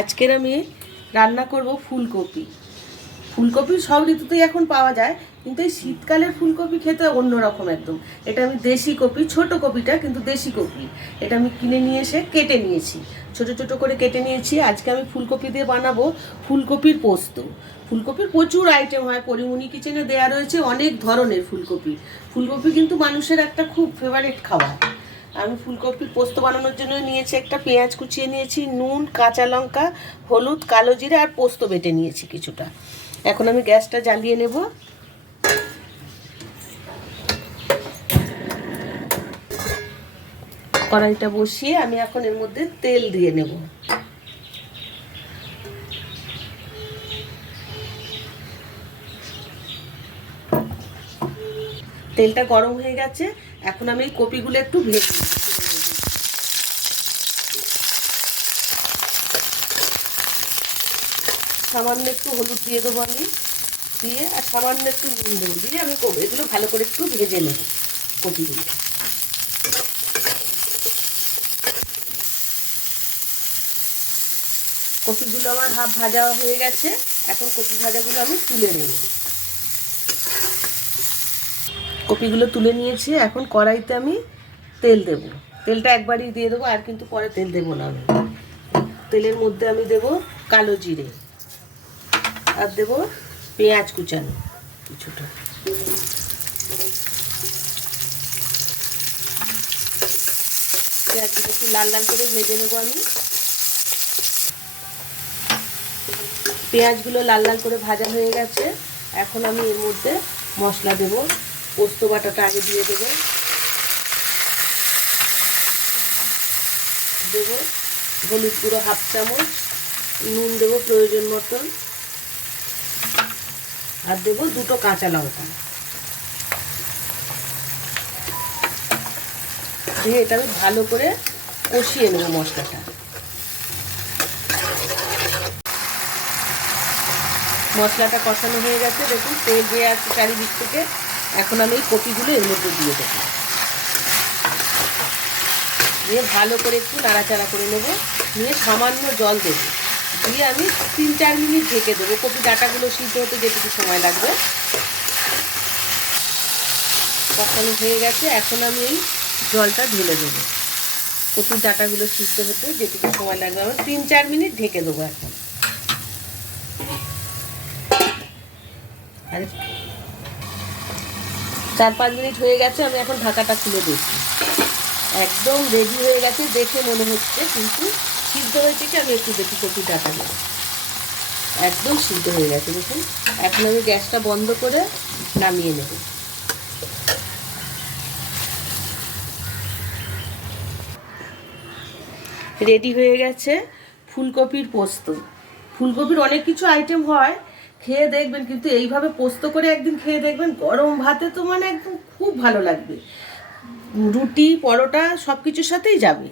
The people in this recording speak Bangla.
আজকের আমি রান্না করব ফুলকপি। ফুলকপি সব ঋতুতেই এখন পাওয়া যায়, কিন্তু এই শীতকালের ফুলকপি খেতে অন্যরকম একদম। এটা আমি দেশি কপি, ছোট কপিটা কিন্তু দেশি কপি, এটা আমি কিনে নিয়ে এসে কেটে নিয়েছি, ছোট ছোট করে কেটে নিয়েছি। আজকে আমি ফুলকপি দিয়ে বানাবো ফুলকপির পোস্ত। ফুলকপির প্রচুর আইটেম হয়, পরিমণি কিচেনে দেয়া রয়েছে অনেক ধরনের ফুলকপি। ফুলকপি কিন্তু মানুষের একটা খুব ফেভারিট খাবার। আমি ফুলকপির পোস্ত বানানোর জন্য নিয়েছি একটা পেঁয়াজ কুচিয়ে নিয়েছি, নুন, কাঁচা লঙ্কা, হলুদ, কালো জিরে আর পোস্ত বেটে নিয়েছি কিছুটা। এখন আমি গ্যাসটা জ্বালিয়ে নেব। কড়াইটা বসিয়ে আমি এখন এর মধ্যে তেল দিয়ে নেব। তেলটা গরম হয়ে গেছে, এখন আমি এই কপিগুলো একটু ভেজে নেব। সামান্য একটু হলুদ দিয়ে দেবো আমি, দিয়ে আর সামান্য একটু নুন দেবো, দিয়ে আমি এগুলো ভালো করে একটু ভেজে নেব কপিগুলো। কপিগুলো আমার হাফ ভাজা হয়ে গেছে, এখন কপি ভাজাগুলো আমি তুলে নেব। কপিগুলো তুলে নিয়েছি, এখন কড়াইতে আমি তেল দেব। তেলটা একবারই দিয়ে দেবো, আর কিন্তু পরে তেল দেবো না আমি। তেলের মধ্যে আমি দেব কালো জিরে, আর দেব পেঁয়াজ কুচানো কিছুটা। পেঁয়াজগুলো একটু লাল লাল করে ভেজে নেবো আমি। পেঁয়াজগুলো লাল লাল করে ভাজা হয়ে গেছে, এখন আমি এর মধ্যে মশলা দেব। পোস্ত বাটাটা আগে দিয়ে দেবো, দেবো হলুদ গুঁড়ো হাফ চামচ, নুন দেবো প্রয়োজন মতন, আর দেবো দুটো কাঁচা লঙ্কা। দিয়ে এটা আমি ভালো করে কষিয়ে নেবো মশলাটা। মশলাটা কষানো হয়ে গেছে, দেখুন তেল দিয়ে আছে চারিদিক থেকে। এখন আমি এই কপিগুলো এর মধ্যে দিয়ে দেবো, দিয়ে ভালো করে একটু নাড়াচাড়া করে নেবো, নিয়ে সামান্য জল দেবো, দিয়ে আমি 3-4 মিনিট ঢেকে দেবো। কপি ডাঁটাগুলো সিদ্ধ হতে যেটুকু সময় লাগবে। কষানো হয়ে গেছে, এখন আমি এই জলটা ঢেলে দেবো। কপির ডাঁটাগুলো সিদ্ধ হতে যেটুকু সময় লাগবে আমি 3-4 মিনিট ঢেকে দেবো। এখন আর 4-5 মিনিট হয়ে গেছে, আমি এখন ঢাকাটা খুলে দেখি। একদম রেডি হয়ে গেছে দেখে মনে হচ্ছে, কিন্তু সিদ্ধ হয়েছে কি আমি একটু দেখি কপি ডাঁটাগুলো একদম সিদ্ধ হয়ে গেছে দেখুন। এখন আমি গ্যাসটা বন্ধ করে নামিয়ে নেব। রেডি হয়ে গেছে ফুলকপির পোস্ত। ফুলকপির অনেক কিছু আইটেম হয়, খেয়ে দেখবেন, কিন্তু এইভাবে পোস্ত করে একদিন খেয়ে দেখবেন, গরম ভাতে তো মানে একদম খুব ভালো লাগবে। রুটি, পরোটা সব কিছুর সাথেই যাবে।